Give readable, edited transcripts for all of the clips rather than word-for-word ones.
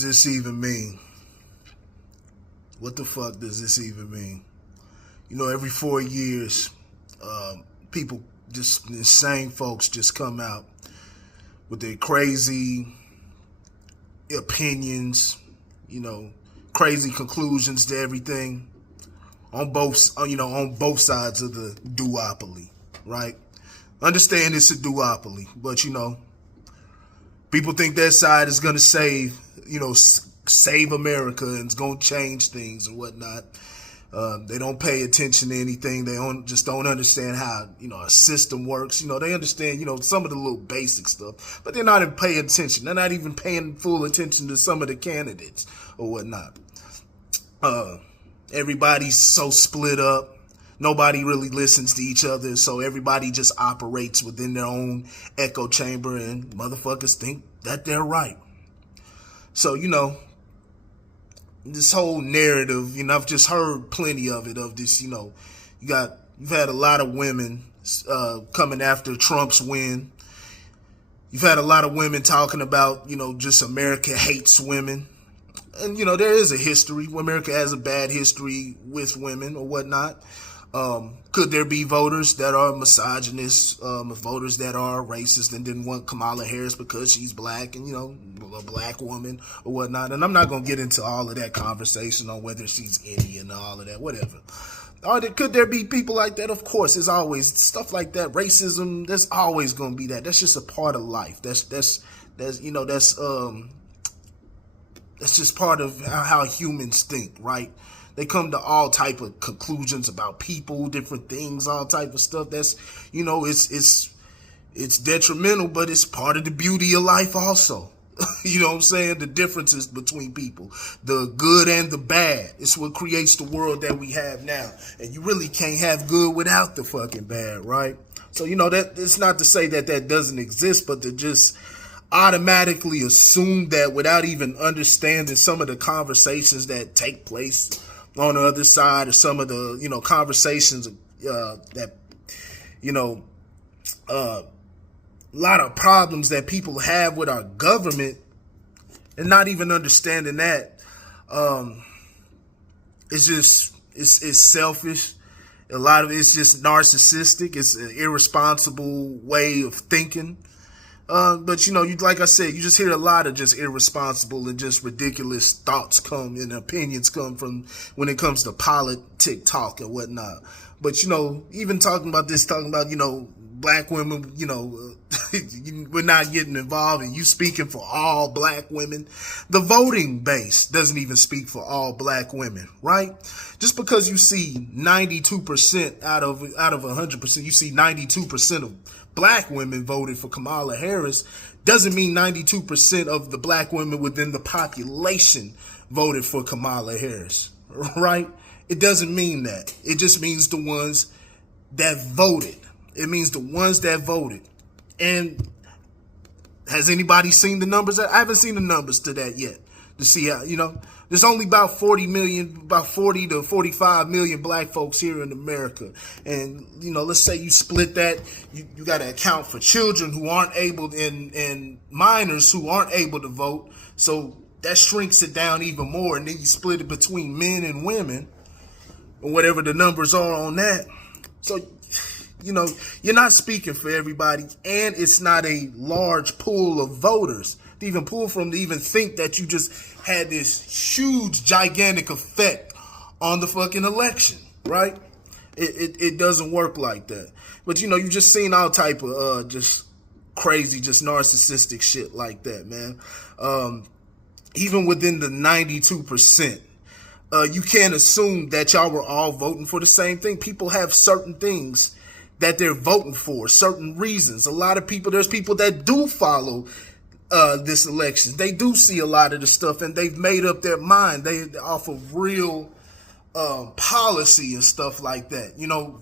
does this even mean? What the fuck does this even mean? You know, every 4 years, people, just insane folks, just come out with their crazy opinions, you know, crazy conclusions to everything on both sides of the duopoly, right? Understand it's a duopoly, but you know, people think their side is gonna save America and it's gonna change things and whatnot. They don't pay attention to anything. They don't understand how, a system works. They understand, some of the little basic stuff, but they're not even paying attention. They're not even paying full attention to some of the candidates or whatnot. Everybody's so split up. Nobody really listens to each other. So everybody just operates within their own echo chamber and motherfuckers think that they're right. So, this whole narrative, I've just heard plenty of it, of this, you've had a lot of women coming after Trump's win. You've had a lot of women talking about, just America hates women. And, there is a history. America has a bad history with women or whatnot. Could there be voters that are misogynists, voters that are racist and didn't want Kamala Harris because she's black and, a black woman or whatnot? And I'm not going to get into all of that conversation on whether she's Indian and all of that, whatever. Could there be people like that? Of course, there's always stuff like that. Racism, there's always going to be that. That's just a part of life. That's just part of how humans think, right? They come to all type of conclusions about people, different things, all type of stuff. That's, it's detrimental, but it's part of the beauty of life also. You know what I'm saying? The differences between people, the good and the bad. It's what creates the world that we have now. And you really can't have good without the fucking bad, right? So, that it's not to say that that doesn't exist, but to just automatically assume that without even understanding some of the conversations that take place on the other side, or some of the, conversations that, a lot of problems that people have with our government, and not even understanding that, it's selfish. A lot of it's just narcissistic. It's an irresponsible way of thinking. But like I said, you just hear a lot of just irresponsible and just ridiculous thoughts come and opinions come from when it comes to politic talk and whatnot. But, even talking about black women, we're not getting involved, and you speaking for all black women. The voting base doesn't even speak for all black women, right? Just because you see 92% out of 100%, you see 92% of black women voted for Kamala Harris, doesn't mean 92% of the black women within the population voted for Kamala Harris, right? It doesn't mean that. It just means the ones that voted. It means the ones that voted. And has anybody seen the numbers? I haven't seen the numbers to that yet to see how, there's only about 40 to 45 million black folks here in America. And, let's say you split that, you got to account for children who aren't able and minors who aren't able to vote. So that shrinks it down even more. And then you split it between men and women, or whatever the numbers are on that. So, you're not speaking for everybody, and it's not a large pool of voters to even pull from, to even think that you just had this huge, gigantic effect on the fucking election, right? It doesn't work like that. But, you just seen all type of just crazy, just narcissistic shit like that, man. Even within the 92%. You can't assume that y'all were all voting for the same thing. People have certain things that they're voting for, certain reasons. A lot of people, there's people that do follow this election. They do see a lot of the stuff, and they've made up their mind. They off of real policy and stuff like that,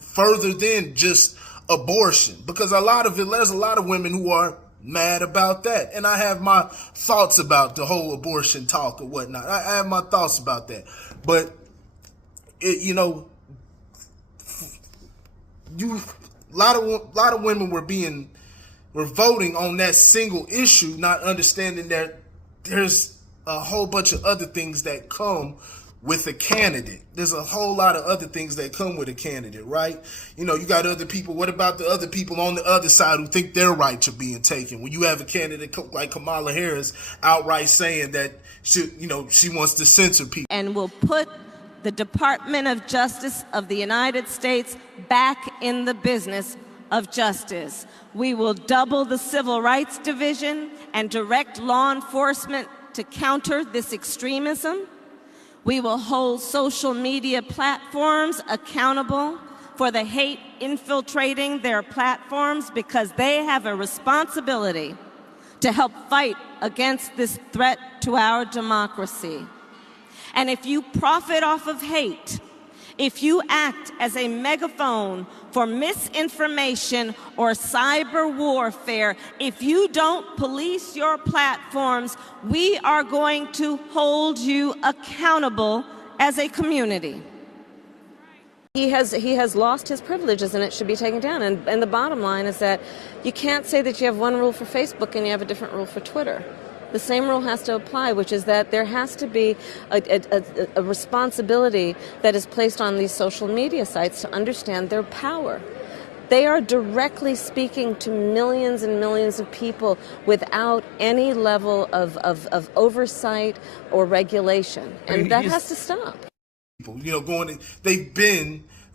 further than just abortion. Because there's a lot of women who are mad about that. And I have my thoughts about the whole abortion talk or whatnot. I have my thoughts about that. But, a lot of women were voting on that single issue, not understanding that there's a whole bunch of other things that come with a candidate. There's a whole lot of other things that come with a candidate, right? You know, you got other people. What about the other people on the other side who think their rights are being taken? When you have a candidate like Kamala Harris outright saying that she wants to censor people. And will put the Department of Justice of the United States back in the business of justice. We will double the Civil Rights Division and direct law enforcement to counter this extremism. We will hold social media platforms accountable for the hate infiltrating their platforms, because they have a responsibility to help fight against this threat to our democracy. And if you profit off of hate, if you act as a megaphone for misinformation or cyber warfare, if you don't police your platforms, we are going to hold you accountable as a community. He has lost his privileges, and it should be taken down. And the bottom line is that you can't say that you have one rule for Facebook and you have a different rule for Twitter. The same rule has to apply, which is that there has to be a responsibility that is placed on these social media sites to understand their power. They are directly speaking to millions and millions of people without any level of oversight or regulation. And that has to stop.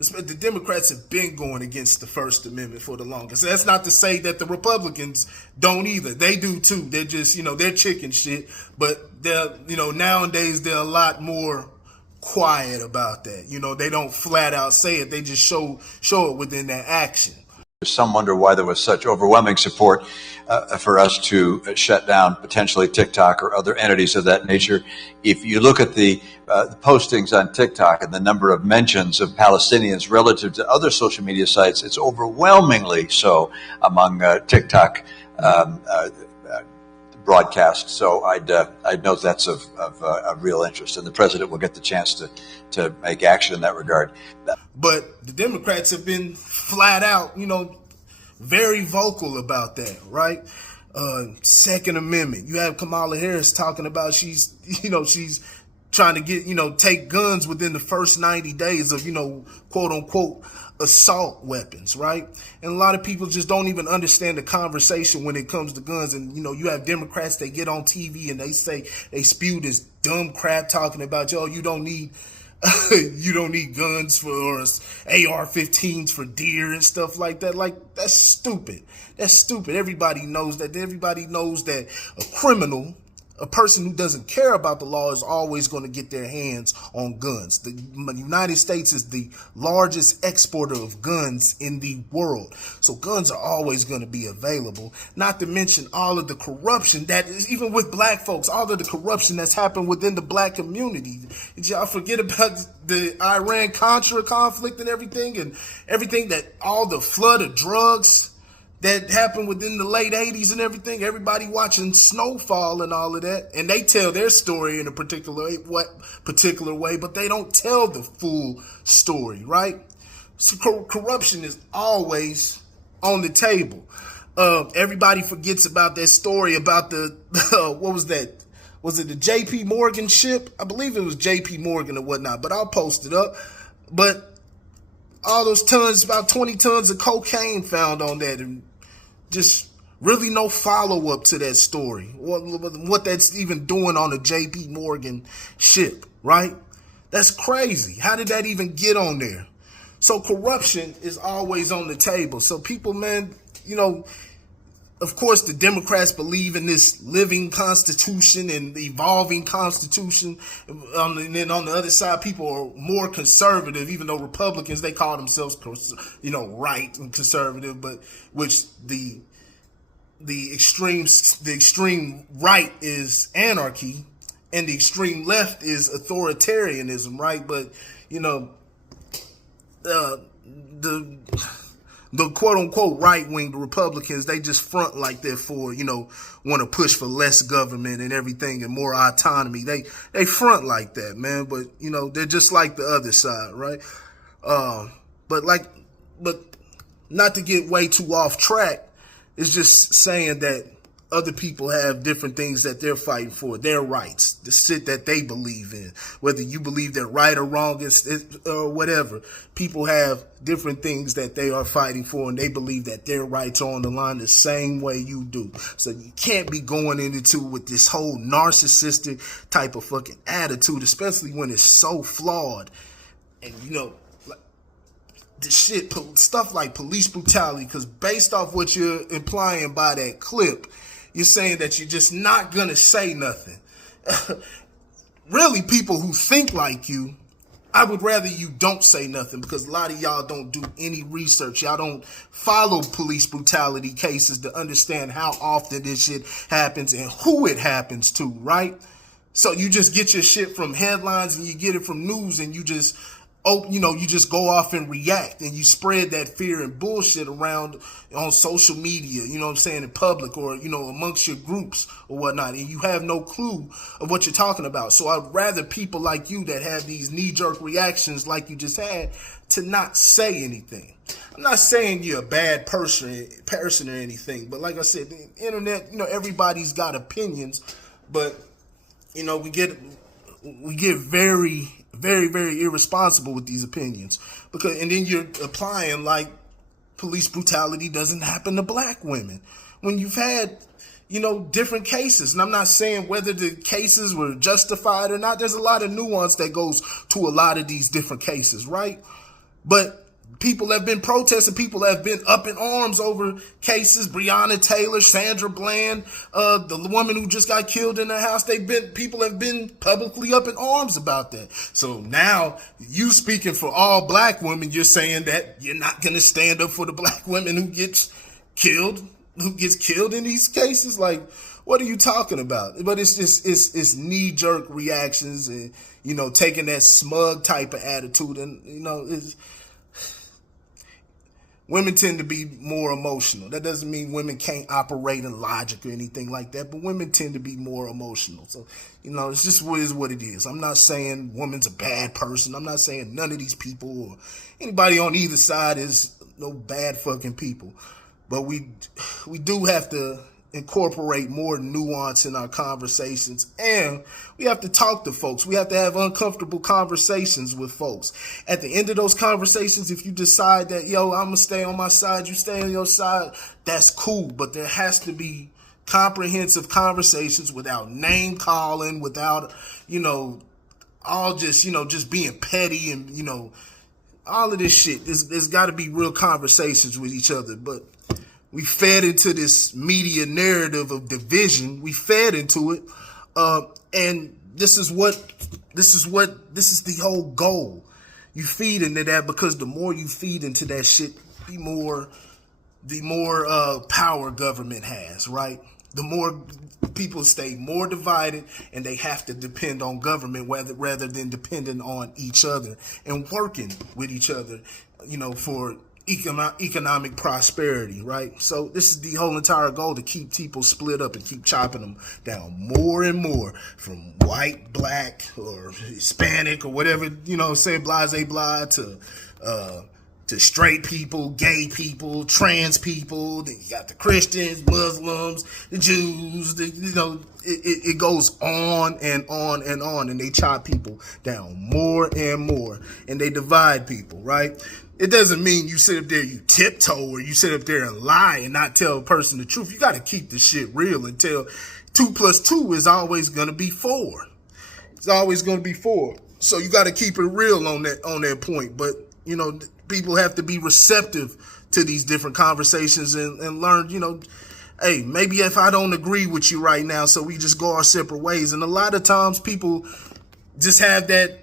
The Democrats have been going against the First Amendment for the longest. That's not to say that the Republicans don't either. They do too. They're just, they're chicken shit. But nowadays they're a lot more quiet about that. They don't flat out say it. They just show it within their action. Some wonder why there was such overwhelming support for us to shut down potentially TikTok or other entities of that nature. If you look at the postings on TikTok and the number of mentions of Palestinians relative to other social media sites, it's overwhelmingly so among TikTok broadcasts. So I'd note that's of real interest, and the president will get the chance to make action in that regard. But the Democrats have been flat out, very vocal about that, right? Second Amendment. You have Kamala Harris talking about she's trying to get, take guns within the first 90 days of, quote unquote, assault weapons, right? And a lot of people just don't even understand the conversation when it comes to guns. And, you have Democrats, they get on TV and they spew this dumb crap talking about, you don't need guns or AR-15s for deer and stuff like that. Like, that's stupid. That's stupid. Everybody knows that. Everybody knows that a criminal, a person who doesn't care about the law, is always going to get their hands on guns. The United States is the largest exporter of guns in the world. So guns are always going to be available. Not to mention all of the corruption that is, even with black folks, all of the corruption that's happened within the black community. Did y'all forget about the Iran-Contra conflict and everything that all the flood of drugs that happened within the late 80s and everything? Everybody watching Snowfall and all of that. And they tell their story in a particular way, but they don't tell the full story, right? So corruption is always on the table. Everybody forgets about that story about what was that? Was it the JP Morgan ship? I believe it was JP Morgan or whatnot, but I'll post it up. But all those tons, about 20 tons of cocaine found on that, and just really no follow-up to that story. What that's even doing on a JP Morgan ship, right? That's crazy. How did that even get on there? So corruption is always on the table. So people, man, of course, the Democrats believe in this living constitution and evolving constitution. And then on the other side, people are more conservative, even though Republicans, they call themselves, right and conservative, but which the extreme right is anarchy and the extreme left is authoritarianism, right? But, the quote unquote right wing, the Republicans, they just front like they're for, want to push for less government and everything and more autonomy. They front like that, man. But, they're just like the other side, right? But not to get way too off track, it's just saying that other people have different things that they're fighting for, their rights, the shit that they believe in. Whether you believe they're right or wrong or whatever, people have different things that they are fighting for, and they believe that their rights are on the line the same way you do. So you can't be going into with this whole narcissistic type of fucking attitude, especially when it's so flawed. And the shit, stuff like police brutality, because based off what you're implying by that clip, you're saying that you're just not gonna say nothing. Really, people who think like you, I would rather you don't say nothing, because a lot of y'all don't do any research. Y'all don't follow police brutality cases to understand how often this shit happens and who it happens to, right? So you just get your shit from headlines and you get it from news, and you just you just go off and react, and you spread that fear and bullshit around on social media, in public, or, amongst your groups or whatnot, and you have no clue of what you're talking about. So I'd rather people like you that have these knee-jerk reactions like you just had to not say anything. I'm not saying you're a bad person or anything, but like I said, the internet, everybody's got opinions, but, we get very, very, very irresponsible with these opinions, and then you're applying like police brutality doesn't happen to black women when you've had, different cases. And I'm not saying whether the cases were justified or not. There's a lot of nuance that goes to a lot of these different cases, right? But people have been protesting. People have been up in arms over cases. Breonna Taylor, Sandra Bland, the woman who just got killed in the house. People have been publicly up in arms about that. So now you speaking for all black women, you're saying that you're not going to stand up for the black women who gets killed in these cases. Like, what are you talking about? But it's just, it's knee-jerk reactions and, taking that smug type of attitude. And, women tend to be more emotional. That doesn't mean women can't operate in logic or anything like that, but women tend to be more emotional. So, it's just what it is. I'm not saying woman's a bad person. I'm not saying none of these people or anybody on either side is no bad fucking people. But we do have to incorporate more nuance in our conversations, and we have to talk to folks. We have to have uncomfortable conversations with folks. At the end of those conversations, if you decide that, I'm gonna stay on my side, you stay on your side, that's cool. But there has to be comprehensive conversations without name calling, without, all just being petty and, all of this shit. There's got to be real conversations with each other. But we fed into this media narrative of division. We fed into it. And this is the whole goal. You feed into that, because the more you feed into that shit, the more power government has, right? The more people stay more divided, and they have to depend on government rather than depending on each other and working with each other, for economic prosperity, right? So this is the whole entire goal, to keep people split up and keep chopping them down more and more, from white, black, or Hispanic, or whatever, say blase blah, to straight people, gay people, trans people. Then you got the Christians, Muslims, the Jews. It goes on and on and on, and they chop people down more and more, and they divide people, right? It doesn't mean you sit up there, you tiptoe, or you sit up there and lie and not tell a person the truth. You got to keep the shit real and tell 2 + 2 is always going to be 4. It's always going to be 4. So you got to keep it real on that point. But, people have to be receptive to these different conversations and learn, hey, maybe if I don't agree with you right now, so we just go our separate ways. And a lot of times people just have that,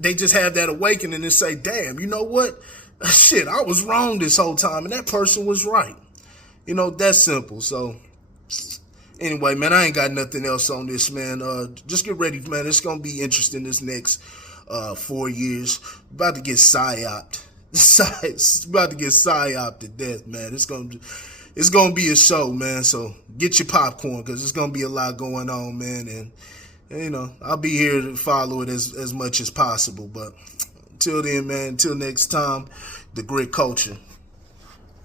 they just have that awakening and say, damn, you know what? Shit, I was wrong this whole time, and that person was right. That's simple. So anyway, man, I ain't got nothing else on this, man. Just get ready, man. It's going to be interesting this next 4 years. About to get psyoped. It's about to get psyoped to death, man. It's gonna be a show, man. So get your popcorn, because there's gonna be a lot going on, man. And I'll be here to follow it as much as possible. But until then, man, until next time, the Grit Culture.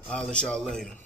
I'll let y'all later.